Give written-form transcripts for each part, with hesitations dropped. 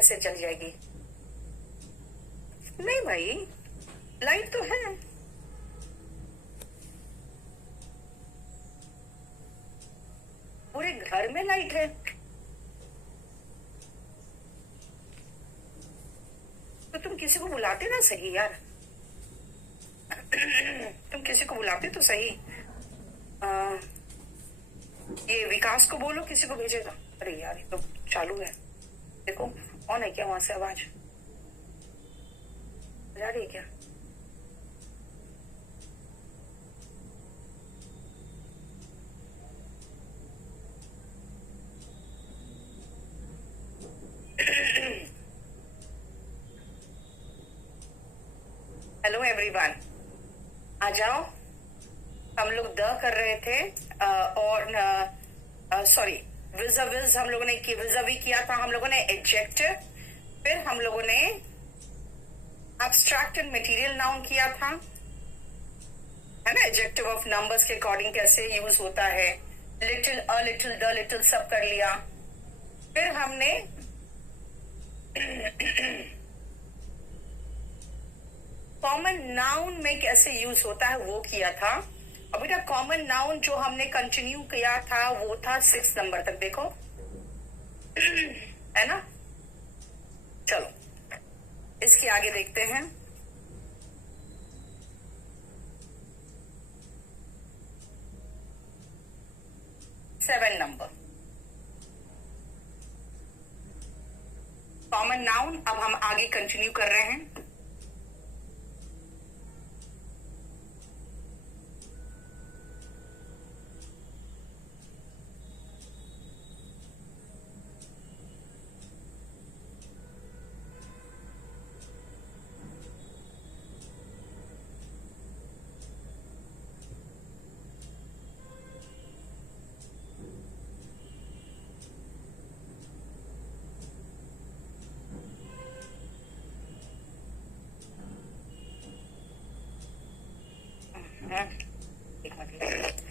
कैसे चल जाएगी? नहीं भाई, लाइट तो है। पूरे घर में लाइट है। तो तुम किसी को बुलाते ना सही यार। तुम किसी को बुलाते तो सही। ये विकास को बोलो, किसी को भेजेगा। अरे यार ये तो चालू है, देखो ऑन है क्या? वहां से आवाज जा रही है क्या? हेलो एवरीवन, आ जाओ। हम लोग द कर रहे थे और सॉरी विज़ हम लोगों ने विज़ावी किया था हम लोगों ने एडजेक्टिव, फिर हम लोगों ने एब्स्ट्रैक्ट एंड मटेरियल नाउन किया था, है ना। एडजेक्टिव ऑफ नंबर्स के अकॉर्डिंग कैसे यूज होता है, little, a little, the little सब कर लिया। फिर हमने कॉमन नाउन में कैसे यूज होता है वो किया था। और बेटा कॉमन नाउन जो हमने कंटिन्यू किया था वो था 6 नंबर तक, देखो है ना। चलो इसके आगे देखते हैं। Seven number common noun. अब हम आगे कंटिन्यू कर रहे हैं। एक मिनट।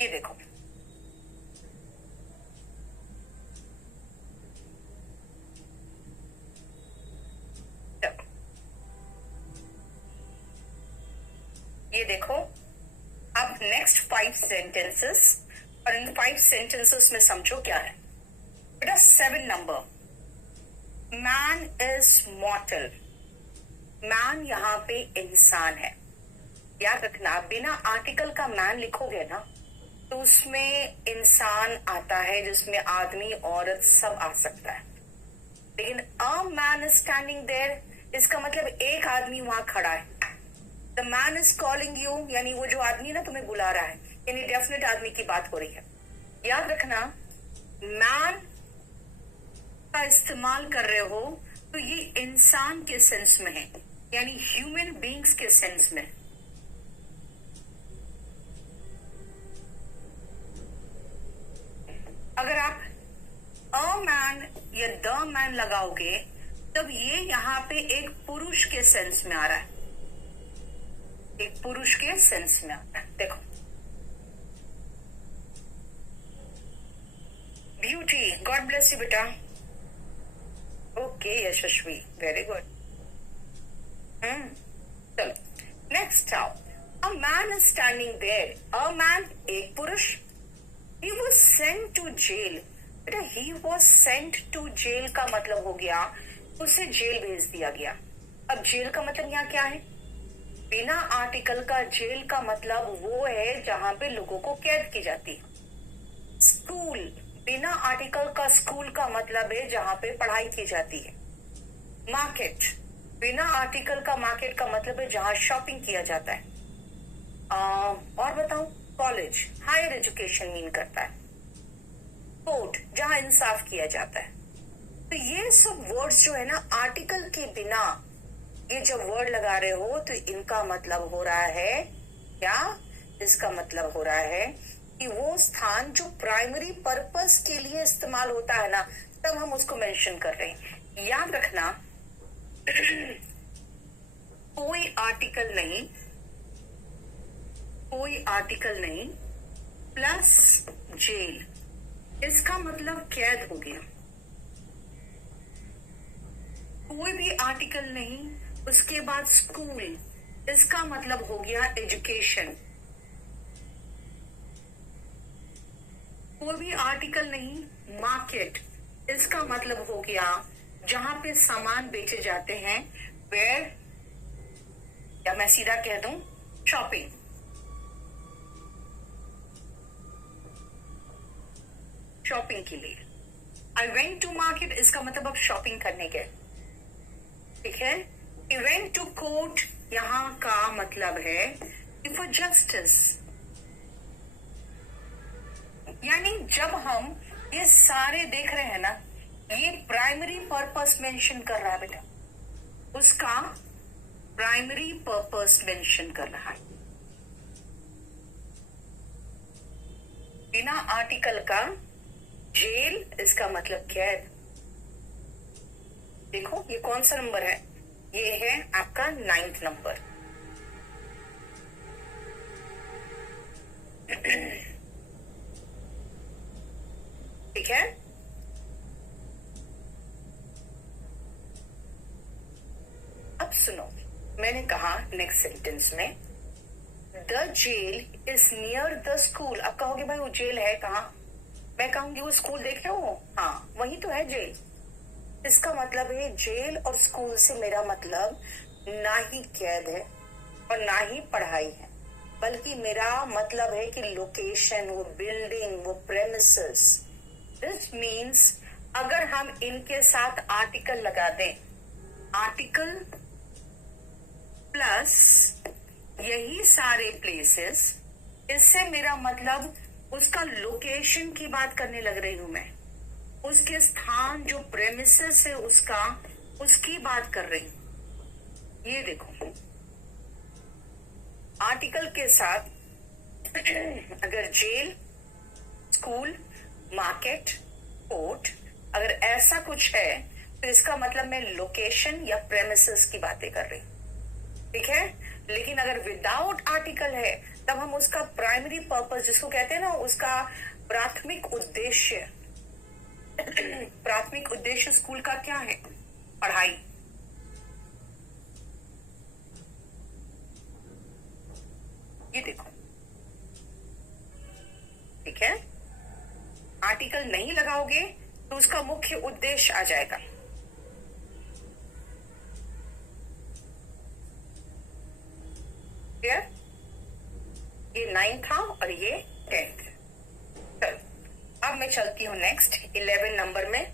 ये देखो, ये देखो। अब नेक्स्ट 5 सेंटेंसेस, और इन 5 सेंटेंसेस में समझो क्या है बेटा। 7 नंबर, मैन इज मॉर्टल। मैन यहाँ पे इंसान है, याद रखना। बिना आर्टिकल का मैन लिखोगे ना तो उसमें इंसान आता है, जिसमें आदमी औरत सब आ सकता है। लेकिन a man is standing there, इसका मतलब एक आदमी वहां खड़ा है। The man is calling you, यानी वो जो आदमी ना तुम्हें बुला रहा है, यानी डेफिनेट आदमी की बात हो रही है। याद रखना, मैन का इस्तेमाल कर रहे हो तो ये इंसान के सेंस में है, यानी ह्यूमन बींग्स के सेंस में। अगर आप अ मैन या द मैन लगाओगे तब ये यहाँ पे एक पुरुष के सेंस में आ रहा है, एक पुरुष के सेंस में आता है। देखो, ब्यूटी, गॉड ब्लेस यू बेटा। Okay Yashasvi, very good. चलो नेक्स्ट आओ। A man is standing there. A man एक पुरुष। He was sent to jail। बेटा he was sent to jail का मतलब हो गया उसे जेल भेज दिया गया। अब जेल का मतलब यहाँ क्या है? बिना आर्टिकल का जेल का मतलब वो है जहां पे लोगों को कैद की जाती है। स्कूल, बिना आर्टिकल का स्कूल का मतलब है जहां पे पढ़ाई की जाती है। मार्केट, बिना आर्टिकल का मार्केट का मतलब है जहां शॉपिंग किया जाता है। और बताऊं, कॉलेज हायर एजुकेशन मीन करता है। कोर्ट, जहां इंसाफ किया जाता है। तो ये सब वर्ड्स जो है ना, आर्टिकल के बिना ये जब वर्ड लगा रहे हो तो इनका मतलब हो रहा है क्या? इसका मतलब हो रहा है कि वो स्थान जो प्राइमरी पर्पस के लिए इस्तेमाल होता है ना, तब हम उसको मेंशन कर रहे हैं। याद रखना कोई आर्टिकल नहीं, कोई आर्टिकल नहीं प्लस जेल, इसका मतलब कैद हो गया। कोई भी आर्टिकल नहीं, उसके बाद स्कूल, इसका मतलब हो गया एजुकेशन। कोई भी आर्टिकल नहीं, मार्केट, इसका मतलब हो गया जहां पे सामान बेचे जाते हैं, वेयर, या मैं सीधा कह दूं शॉपिंग। शॉपिंग के लिए आई वेंट टू मार्केट, इसका मतलब अब शॉपिंग करने गए, ठीक है। इवेंट टू कोर्ट, यहां का मतलब है फॉर जस्टिस। यानी जब हम ये सारे देख रहे हैं ना, ये प्राइमरी पर्पस मेंशन कर रहा है बेटा, उसका प्राइमरी पर्पस मेंशन कर रहा है। बिना आर्टिकल का जेल, इसका मतलब कैद। देखो ये कौन सा नंबर है? ये है आपका 9th नंबर। ठीक है। अब सुनो, मैंने कहा नेक्स्ट सेंटेंस में the jail is near the school. अब कहोगे भाई वो जेल है कहाँ? मैं कहूंगी वो स्कूल देखे हो, हाँ वही तो है जेल। इसका मतलब है जेल और स्कूल से मेरा मतलब ना ही कैद है और ना ही पढ़ाई है, बल्कि मेरा मतलब है कि लोकेशन, वो बिल्डिंग, वो प्रेमिसेस। दिस मीन्स अगर हम इनके साथ आर्टिकल लगा दें, आर्टिकल प्लस यही सारे प्लेसेस, इससे मेरा मतलब उसका लोकेशन की बात करने लग रही हूं मैं, उसके स्थान जो प्रेमिसेस है उसका, उसकी बात कर रही हूं। ये देखो आर्टिकल के साथ अगर जेल, स्कूल, मार्केट, कोर्ट, अगर ऐसा कुछ है तो इसका मतलब मैं लोकेशन या प्रेमिसेस की बातें कर रही हूं, ठीक है। लेकिन अगर विदाउट आर्टिकल है तब हम उसका प्राइमरी पर्पस, जिसको कहते हैं ना, उसका प्राथमिक उद्देश्य, प्राथमिक उद्देश्य स्कूल का क्या है? पढ़ाई। ये देखो, ठीक है। आर्टिकल नहीं लगाओगे तो उसका मुख्य उद्देश्य आ जाएगा। क्लियर? ये 9 था और ये 10th। चलो अब मैं चलती हूं नेक्स्ट 11 नंबर में।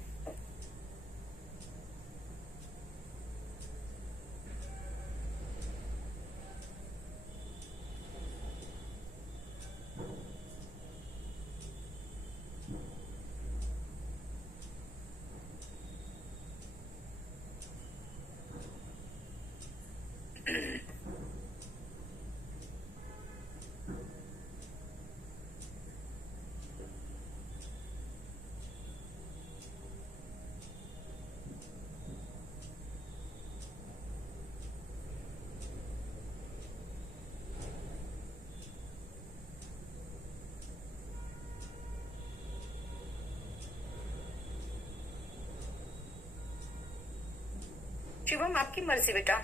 शिवम आपकी मर्जी बेटा।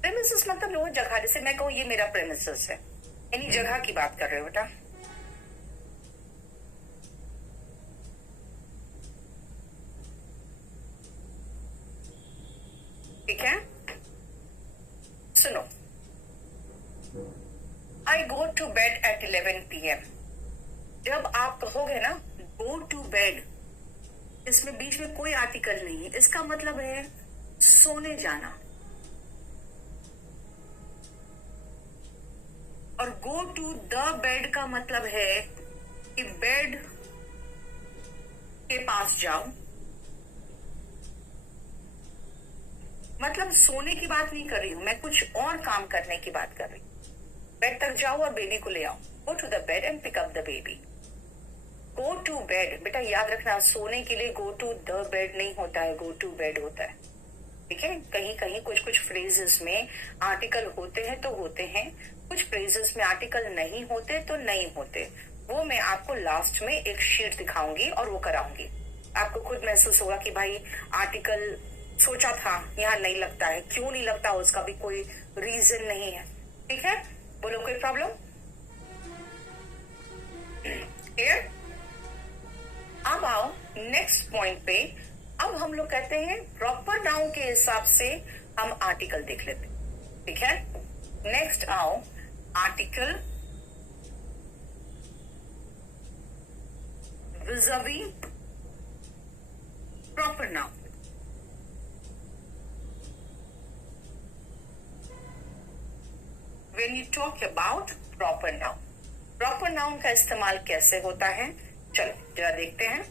प्रेमिसेस मतलब वो जगह, जैसे मैं कहूँ ये मेरा प्रेमिसेस है, यानी जगह की बात कर रहे हो बेटा। ठीक है, सुनो। I go to bed at 11 PM। जब आप कहोगे ना गो टू बेड, इसमें बीच में कोई आर्टिकल नहीं है, इसका मतलब है सोने जाना। और गो टू द बेड का मतलब है कि बेड के पास जाओ, मतलब सोने की बात नहीं कर रही हूं मैं, कुछ और काम करने की बात कर रही हूं। बेड तक जाओ और बेबी को ले आओ। Go to the bed and pick up the baby. Go to bed, बेटा याद रखना, सोने के लिए गो टू द बेड नहीं होता है, गो टू बेड होता है। ठीक है, कहीं कहीं कुछ कुछ फ्रेजेस में आर्टिकल होते हैं तो होते हैं, कुछ फ्रेजेस में आर्टिकल नहीं होते तो नहीं होते। वो मैं आपको लास्ट में एक शीट दिखाऊंगी और वो कराऊंगी। आपको खुद महसूस होगा कि भाई आर्टिकल सोचा था यहाँ नहीं लगता है, क्यों नहीं लगता, उसका भी कोई रीजन नहीं है। ठीक है, बोलो कोई प्रॉब्लम? क्लियर? अब आओ नेक्स्ट पॉइंट पे। अब हम लोग कहते हैं प्रॉपर नाउन के हिसाब से हम आर्टिकल देख लेते हैं। ठीक है, नेक्स्ट आओ article vis a vis proper noun. When you talk about proper noun, proper noun का इस्तेमाल कैसे होता है, चलो जरा देखते हैं।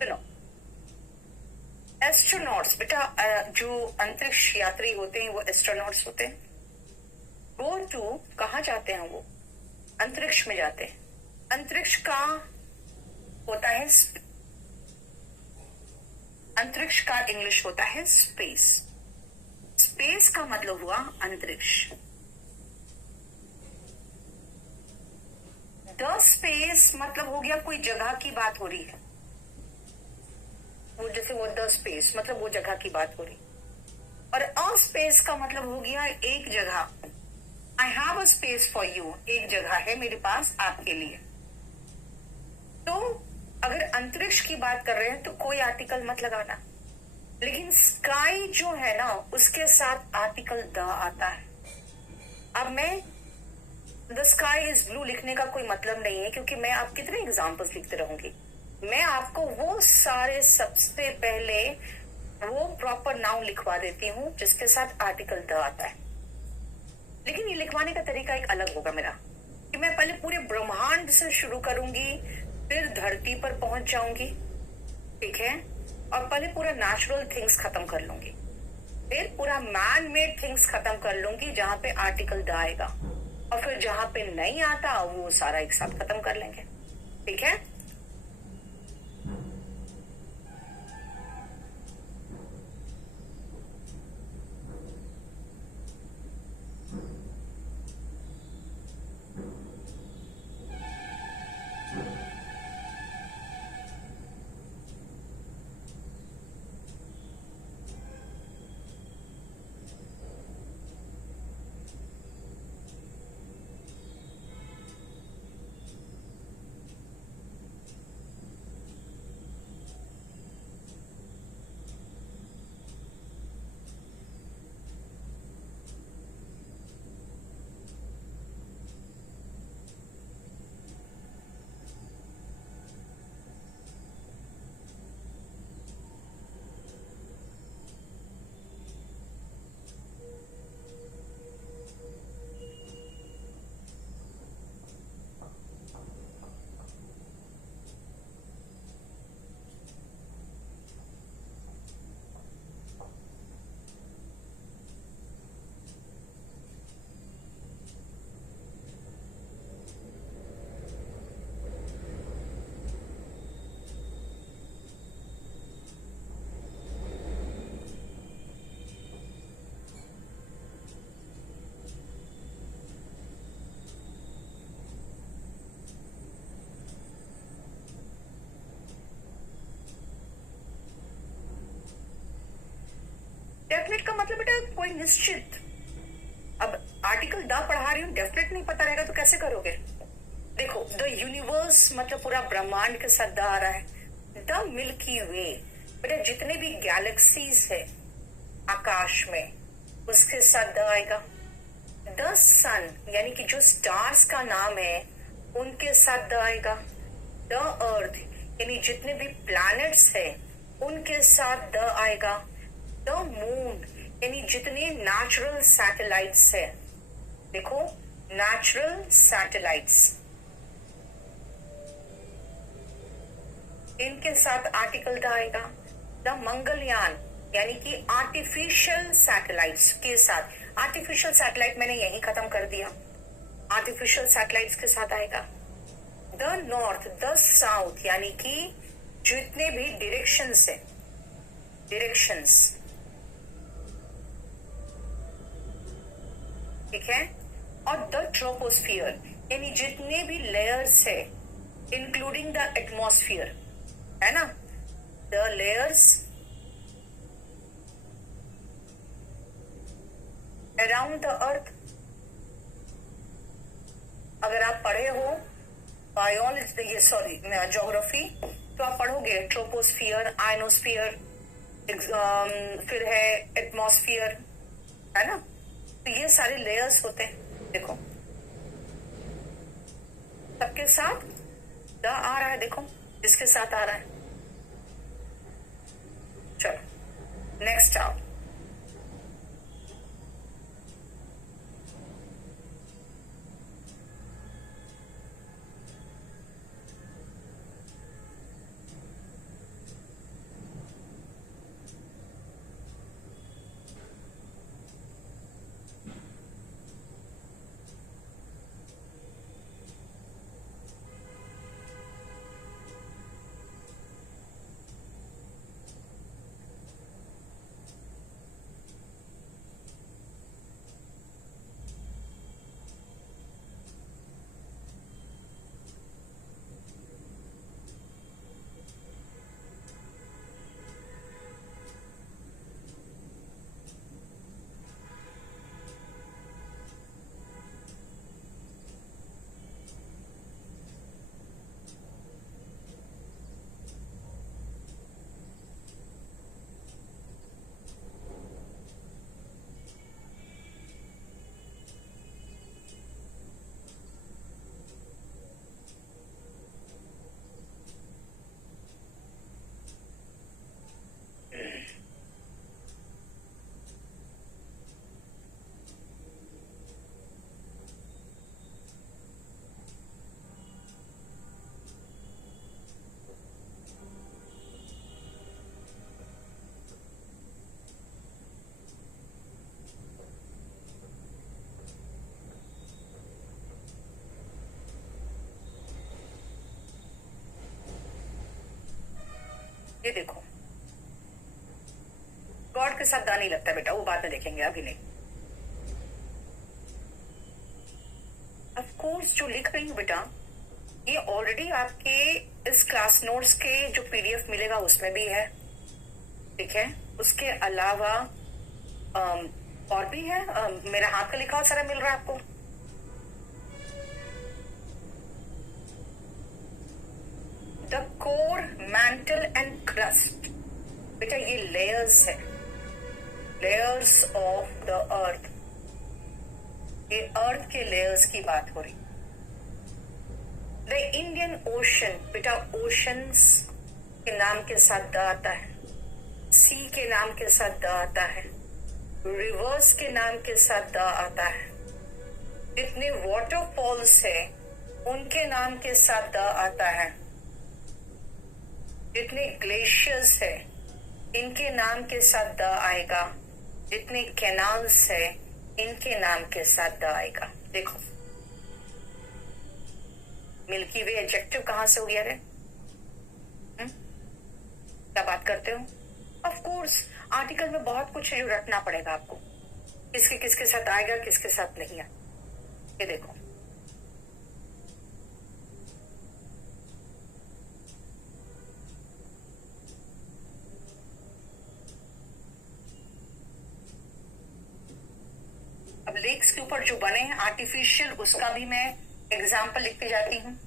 चलो, एस्ट्रोनॉट्स, बेटा जो अंतरिक्ष यात्री होते हैं वो एस्ट्रोनॉट्स होते हैं। गो टू, कहाँ जाते हैं वो? अंतरिक्ष में जाते हैं। अंतरिक्ष का होता है, अंतरिक्ष का इंग्लिश होता है स्पेस। स्पेस का मतलब हुआ अंतरिक्ष। द स्पेस मतलब हो गया कोई जगह की बात हो रही है, वो जैसे वो द स्पेस मतलब वो जगह की बात हो रही। और अ स्पेस का मतलब हो गया एक जगह। I have a space for you, एक जगह है मेरे पास आपके लिए। तो अगर अंतरिक्ष की बात कर रहे हैं तो कोई आर्टिकल मत लगाना, लेकिन स्काई जो है ना उसके साथ आर्टिकल द आता है। अब मैं द स्काई इज ब्लू लिखने का कोई मतलब नहीं है, क्योंकि मैं आप कितने एग्जाम्पल्स लिखते रहूंगी। मैं आपको वो सारे सबसे पहले वो प्रॉपर नाउन लिखवा देती हूँ जिसके साथ आर्टिकल द आता है। लेकिन ये लिखवाने का तरीका एक अलग होगा मेरा, कि मैं पहले पूरे ब्रह्मांड से शुरू करूंगी, फिर धरती पर पहुंच जाऊंगी। ठीक है, और पहले पूरा नेचुरल थिंग्स खत्म कर लूंगी, फिर पूरा मैन मेड थिंग्स खत्म कर लूंगी जहां पे आर्टिकल द आएगा, और फिर जहां पे नहीं आता वो सारा एक साथ खत्म कर लेंगे। ठीक है, डेफिनेट का मतलब बेटा कोई निश्चित। अब आर्टिकल द पढ़ा रही हूँ, डेफिनेट नहीं पता रहेगा तो कैसे करोगे? देखो, द यूनिवर्स मतलब पूरा ब्रह्मांड के साथ द आ रहा है। द मिल्की वे, बेटा जितने भी गैलेक्सीज है आकाश में उसके साथ द आएगा। द सन यानी कि जो स्टार्स का नाम है उनके साथ द आएगा। द अर्थ यानी जितने भी प्लैनेट्स है उनके साथ द आएगा। द मून यानी जितने नेचुरल सैटेलाइट्स है, देखो नेचुरल सैटेलाइट्स, इनके साथ आर्टिकल द आएगा। द मंगलयान यानी कि आर्टिफिशियल सैटेलाइट्स के साथ, आर्टिफिशियल सैटेलाइट मैंने यही खत्म कर दिया, आर्टिफिशियल सैटेलाइट्स के साथ आएगा। द नॉर्थ, द साउथ यानी कि जितने भी डायरेक्शंस है, डायरेक्शंस, ठीक है। और द ट्रोपोस्फियर यानी जितने भी लेयर्स है इंक्लूडिंग द एटमॉस्फियर, है ना, the layers around the earth. अगर आप पढ़े हो बायोलॉजी, ये सॉरी ज्योग्राफी, तो आप पढ़ोगे ट्रोपोस्फियर, आयनोस्फियर, फिर है एटमॉस्फियर, है ना। तो ये सारे लेयर्स होते हैं। देखो सबके साथ द आ रहा है, देखो जिसके साथ आ रहा है। चलो नेक्स्ट आओ। ये देखो गॉड के साथ दा नहीं लगता बेटा, वो बाद में देखेंगे, अभी नहीं। ऑफ कोर्स जो लिख रही हूँ बेटा ये ऑलरेडी आपके इस क्लास नोट्स के जो पीडीएफ मिलेगा उसमें भी है, ठीक है। उसके अलावा और भी है, मेरा हाथ का लिखा हुआ सारा मिल रहा है आपको। The core, mantle and crust, बेटा ये लेयर्स है, लेयर्स ऑफ द अर्थ, ये अर्थ के लेयर्स की बात हो रही। द इंडियन ओशन, बेटा ओशंस के नाम के साथ द आता है, सी के नाम के साथ द आता है, रिवर्स के नाम के साथ द आता है, जितने वाटरफॉल्स है उनके नाम के साथ द आता है, जितने ग्लेशियर्स है इनके नाम के साथ द आएगा, जितने कैनाल्स है इनके नाम के साथ द आएगा। देखो मिल्की वे एडजेक्टिव कहां से हो गया रे? क्या बात करते हो? ऑफ कोर्स आर्टिकल में बहुत कुछ है जो रटना पड़ेगा आपको, किसके किसके साथ आएगा किसके साथ नहीं आएगा। ये देखो लेक्स के ऊपर जो बने हैं आर्टिफिशियल, उसका भी मैं एग्जाम्पल लिखते जाती हूँ।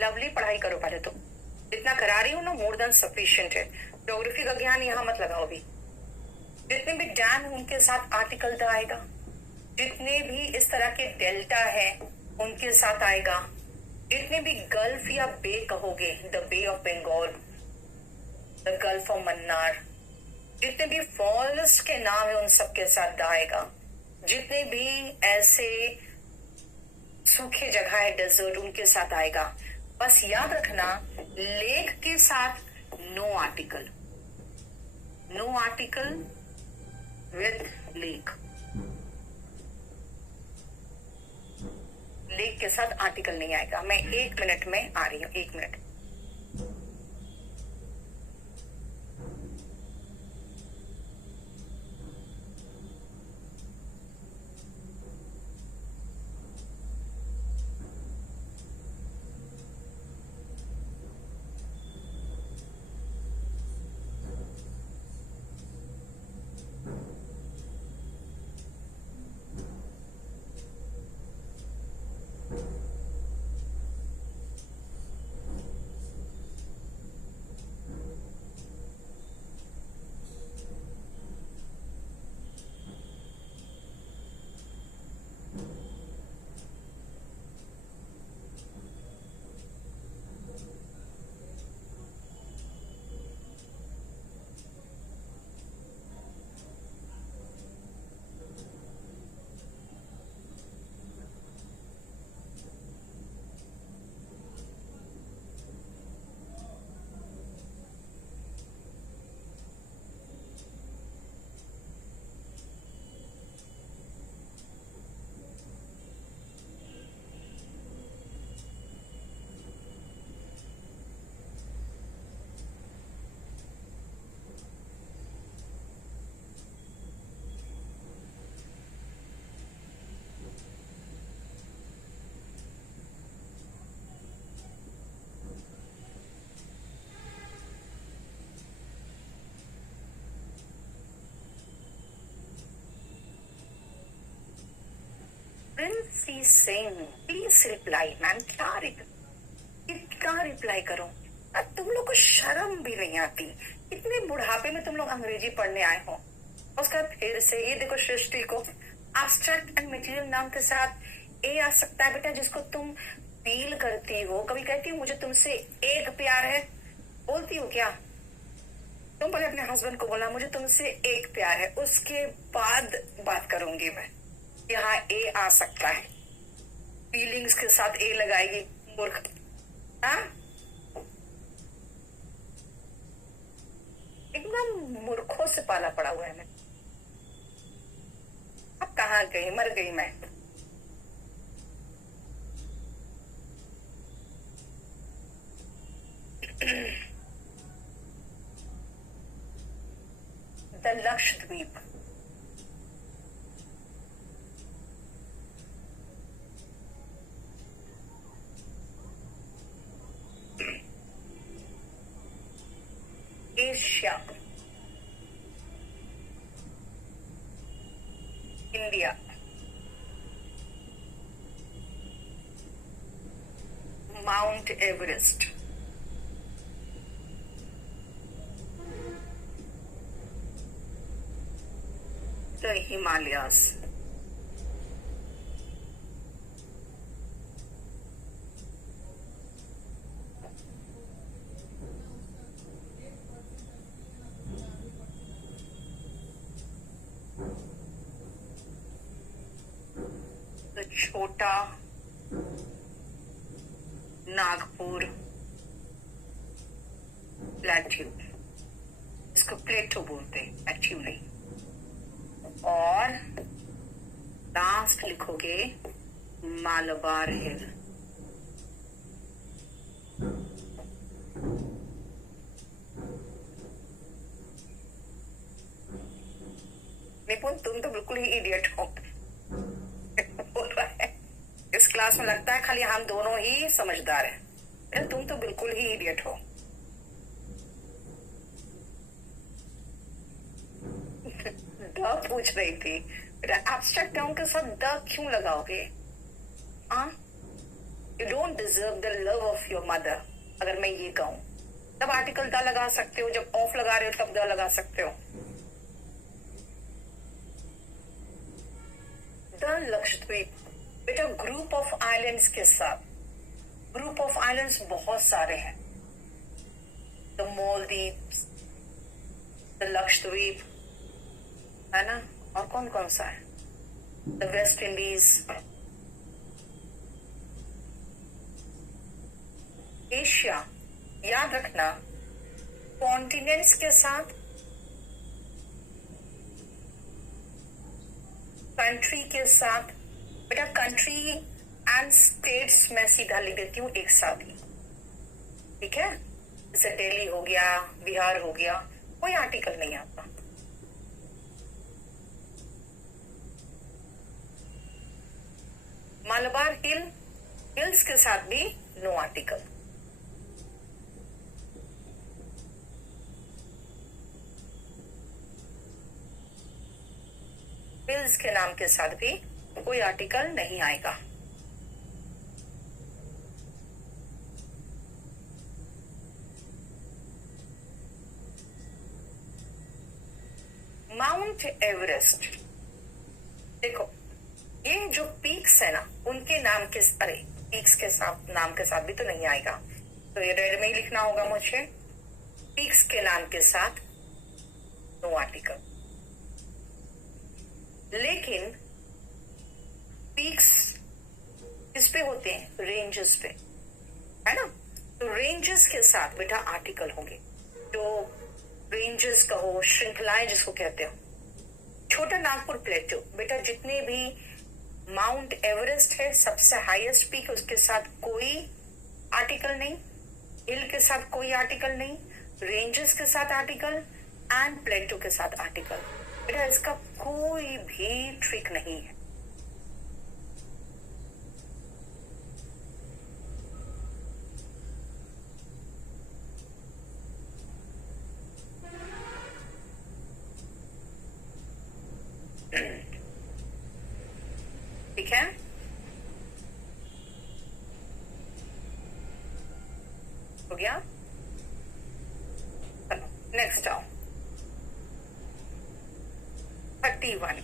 लवली, पढ़ाई करो पहले तो। जितना करा रही हूँ ना, मोर देन सफिशिएंट है। ज्योग्राफी का ज्ञान यहाँ मत लगाओ अभी। जितने भी डैम उनके साथ आर्टिकल द आएगा, जितने भी इस तरह के डेल्टा है उनके साथ आएगा, जितने भी गल्फ या बे कहोगे, the Bay of Bengal, the Gulf of Mannar, जितने भी फॉल्स के नाम है उन सबके साथ द आएगा, जितने भी ऐसे सूखे जगह है डेजर्ट उनके साथ आएगा। बस याद रखना, लेक के साथ no article, no article with lake. Lake के साथ आर्टिकल नहीं आएगा। मैं 1 मिनट में आ रही हूं, 1 minute. Princy Singh, please reply. Ma'am क्या रिप्लाई करूं? तुम लोग को शर्म भी नहीं आती? इतने बुढ़ापे में तुम लोग अंग्रेजी पढ़ने आए हो। उसका फिर से ये देखो, सृष्टि को एब्स्ट्रैक्ट एंड मटेरियल नाम के साथ ए आ सकता है बेटा, जिसको तुम फील करती हो। कभी कहती हो मुझे तुमसे एक प्यार है, बोलती हो क्या? तुम पहले अपने हस्बैंड को बोलना मुझे तुमसे एक प्यार है, उसके बाद बात करूंगी मैं। यहाँ ए आ सकता है, फीलिंग्स के साथ ए लगाएगी, मूर्ख। हाँ, एकदम मूर्खों से पाला पड़ा हुआ है मैं। अब कहाँ गई, मर गई मैं। The Lakshadweep, Asia, India, mount Everest, the Himalayas, the छोटा नागपुर प्लेट्यू, इसको प्लेटो बोलते हैं, प्लेट्यू नहीं। और लास्ट लिखोगे मालाबार हिल। निपुण तुम तो बिल्कुल ही इडियट हो बोल रहा है। इस क्लास में लगता है खाली हम दोनों ही समझदार हैं, तुम तो बिल्कुल ही इडियट हो। द पूछ रही थी बेटा, एब्स्ट्रैक्ट नाउन के साथ द क्यों लगाओगे? You don't deserve the love of your mother. अगर मैं ये कहूं तब आर्टिकल द लगा सकते हो, जब ऑफ लगा रहे हो तब द लगा सकते हो। द लक्षद्वीप बेटा ग्रुप ऑफ आइलैंड्स के साथ, ग्रुप ऑफ आइलैंड्स बहुत सारे हैं, द मालदीव्स, द लक्षद्वीप है ना, और कौन कौन सा है, द वेस्ट इंडीज, एशिया। याद रखना कॉन्टिनेंट्स के साथ कंट्री के साथ, बेटा कंट्री एंड स्टेट्स में सीधा लिख देती हूँ एक साथ ही, ठीक है। जैसे दिल्ली हो गया, बिहार हो गया, कोई आर्टिकल नहीं आता। मालाबार हिल, हिल्स के साथ भी नो आर्टिकल। हिल्स के नाम के साथ भी कोई आर्टिकल नहीं आएगा। माउंट एवरेस्ट, देखो ये जो पीक्स है ना उनके नाम के, अरे पीक्स के साथ नाम के साथ भी तो नहीं आएगा, तो ये रेड में ही लिखना होगा मुझे। पीक्स के नाम के साथ नो आर्टिकल। लेकिन पीक्स किस पे होते हैं? रेंजेस पे, है ना। तो रेंजेस के साथ बेटा आर्टिकल होंगे। जो रेंजेस कहो, श्रृंखलाएं जिसको कहते हो। छोटा नागपुर प्लेटो बेटा जितने भी माउंट एवरेस्ट है सबसे हाईएस्ट पीक, उसके साथ कोई आर्टिकल नहीं, हिल के साथ कोई आर्टिकल नहीं, रेंजेस के साथ आर्टिकल एंड प्लेटो के साथ आर्टिकल। बेटा इसका कोई भी ट्रिक नहीं है। ठीक है, हो गया। नेक्स्ट आओ 31।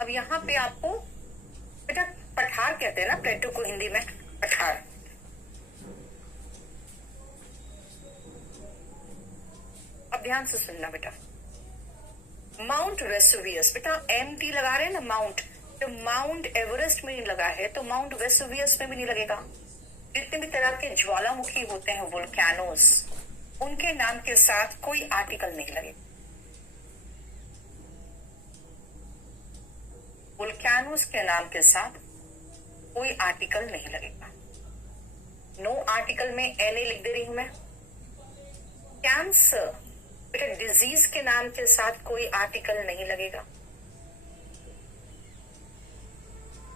अब यहाँ पे आपको बेटा पठार कहते हैं ना प्लेटो को हिंदी में, पठार। अब ध्यान से सुनना बेटा, माउंट वेसुवियस, बेटा MT लगा रहे हैं ना माउंट, तो माउंट एवरेस्ट में नहीं लगा है तो माउंट वेसुवियस में भी नहीं लगेगा। जितने भी तरह के ज्वालामुखी होते हैं वोल्केनोस, उनके नाम के साथ कोई आर्टिकल नहीं लगेगा। वोल्केनोस के नाम के साथ कोई आर्टिकल नहीं लगेगा। नो आर्टिकल में एनए लिख दे रही हूं मैं। कैंसर, बेटा डिजीज के नाम के साथ कोई आर्टिकल नहीं लगेगा।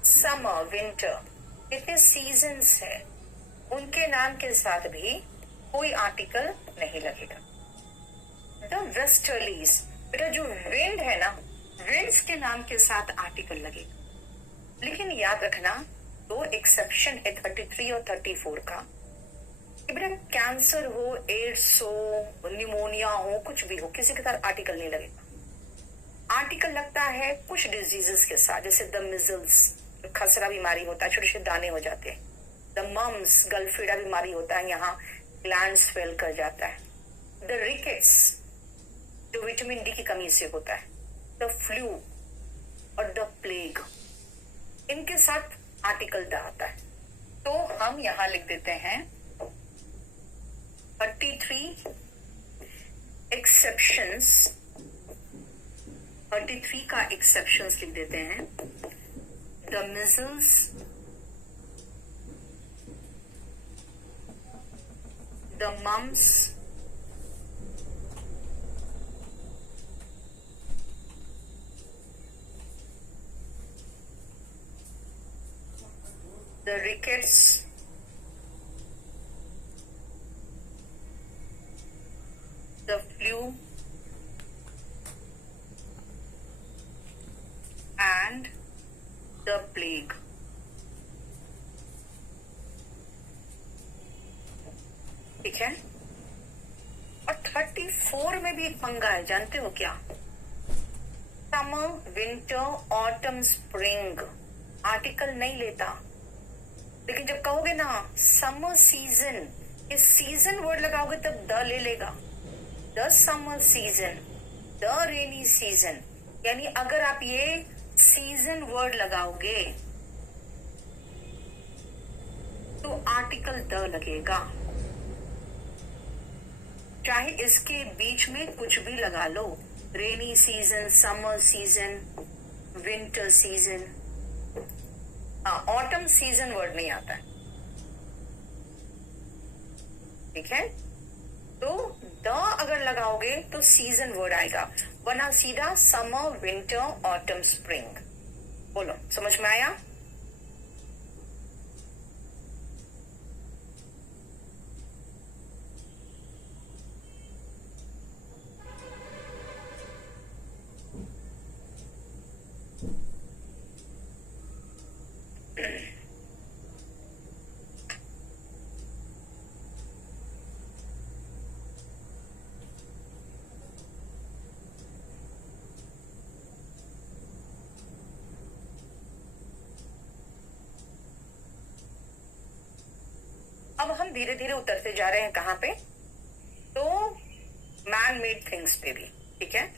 समर, विंटर, जितने सीजन्स है उनके नाम के साथ भी कोई आर्टिकल नहीं लगेगा। द वेस्टर्लीज, बेटा जो विंड है ना, विंड्स के नाम के साथ आर्टिकल लगेगा। लेकिन याद रखना दो एक्सेप्शन है 33 और 34 का। बेटा कैंसर हो, एड्स हो, निमोनिया हो, कुछ भी हो, किसी के साथ आर्टिकल नहीं लगेगा। आर्टिकल लगता है कुछ डिजीजेस के साथ, जैसे द मिजल्स, खसरा बीमारी होता है, छोटे छोटे दाने हो जाते हैं। द मम्स, गलफेड़ा बीमारी होता है, यहाँ ग्लैंड स्वेल कर जाता है। द रिकेट्स, जो विटामिन डी की कमी से होता है। द फ्लू और द प्लेग, इनके साथ आर्टिकल द आता है। तो हम यहां लिख देते हैं 33 एक्सेप्शंस, 33 का एक्सेप्शंस लिख देते हैं। The measles, the mumps, the rickets, the flu, and the plague. ठीक है। और 34 में भी एक पंगा है, जानते हो क्या? Summer, winter, autumn, spring, article नहीं लेता। लेकिन जब कहोगे ना समर सीजन, ये सीजन वर्ड लगाओगे तब द ले लेगा। The summer season, the rainy season, यानी अगर आप ये सीजन वर्ड लगाओगे तो आर्टिकल द लगेगा। चाहे इसके बीच में कुछ भी लगा लो, rainy season, summer season, winter season. Autumn season word नहीं आता है, ठीक है। तो द अगर लगाओगे तो सीजन वर्ड आएगा, वरना सीधा समर, विंटर, ऑटम, स्प्रिंग। बोलो, समझ में आया? अब हम धीरे धीरे उतरते जा रहे हैं कहां पे? तो मैन मेड थिंग्स पे भी, ठीक है।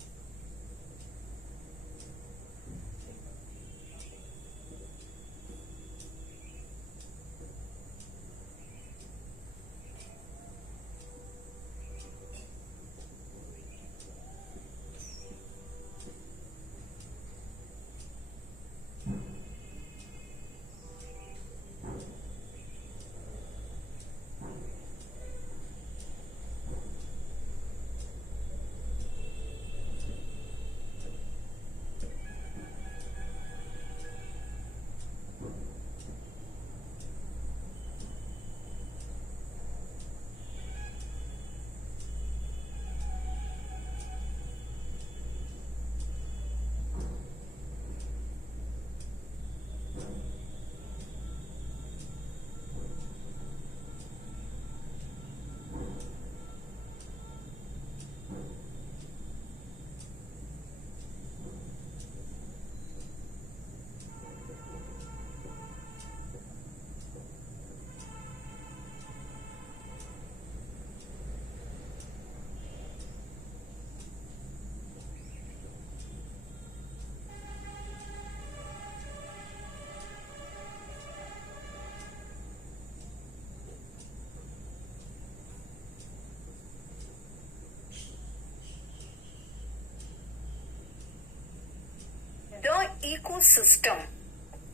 इकोसिस्टम,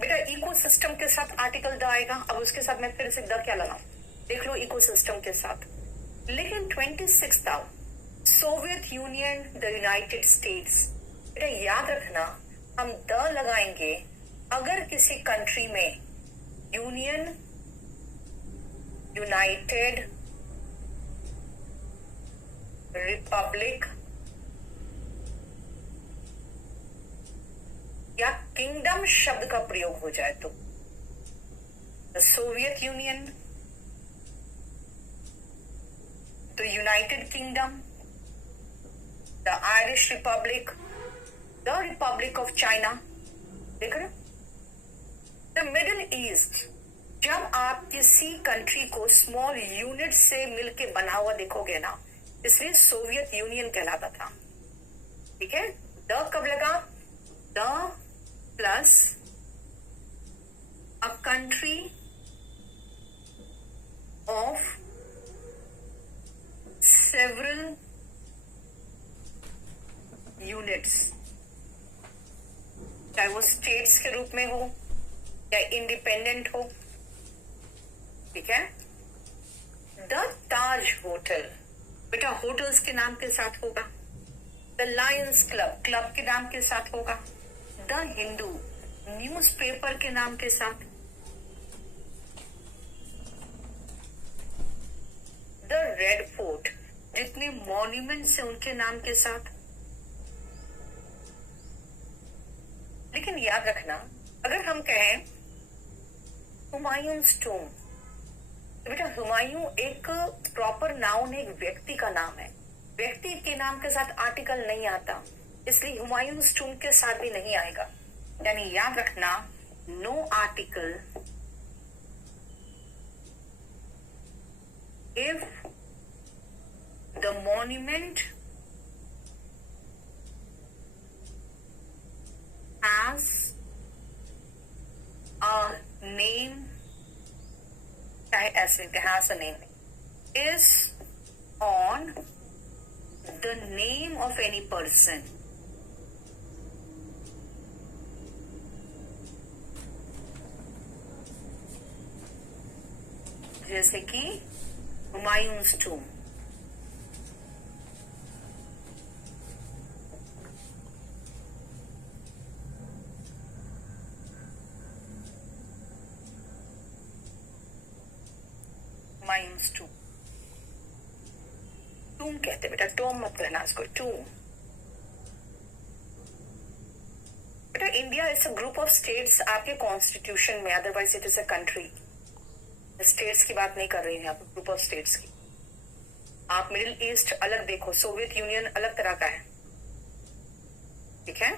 बेटा इकोसिस्टम के साथ आर्टिकल द आएगा। अब उसके साथ मैं फिर से द क्या लगाऊं, देख लो इकोसिस्टम के साथ। लेकिन 26 था Soviet union, the United states. बेटा याद रखना हम द लगाएंगे अगर किसी कंट्री में यूनियन, यूनाइटेड, रिपब्लिक या किंगडम शब्द का प्रयोग हो जाए तो। The Soviet union, the United kingdom, the Irish Republic, the Republic of China. देख रहे, द मिडिल ईस्ट। जब आप किसी कंट्री को स्मॉल यूनिट से मिलके बना हुआ देखोगे ना, इसलिए सोवियत यूनियन कहलाता था। ठीक है, द कब लगा, the plus a country of several units, चाहे वो स्टेट्स के रूप में हो या इंडिपेंडेंट हो। ठीक है, द ताज होटल, बेटा होटल्स के नाम के साथ होगा। द लायंस क्लब, क्लब के नाम के साथ होगा। द हिंदू, न्यूज़पेपर के नाम के साथ। द रेड फोर्ट, जितने मॉन्यूमेंट्स हैं उनके नाम के साथ। लेकिन याद रखना अगर हम कहें हुमायूंस टूम, तो बेटा हुमायूं एक प्रॉपर नाउन है, एक व्यक्ति का नाम है। व्यक्ति के नाम के साथ आर्टिकल नहीं आता, इसलिए हुमायूंस टूम के साथ भी नहीं आएगा। यानी याद रखना no article if the monument has a name, चाहे ऐसे has a name, is on the name of any person। जैसे कि हुमायूंस टूम। हुमायूंस टूम, टूम कहते बेटा, टोम मत कहना इसको, टूम। बेटा India is a group of states आपके कॉन्स्टिट्यूशन में, otherwise it is a country. States की बात नहीं कर रही हूं यहाँ पे, ग्रुप ऑफ स्टेट्स की। आप मिडिल ईस्ट अलग देखो, सोवियत यूनियन अलग तरह का है। ठीक है,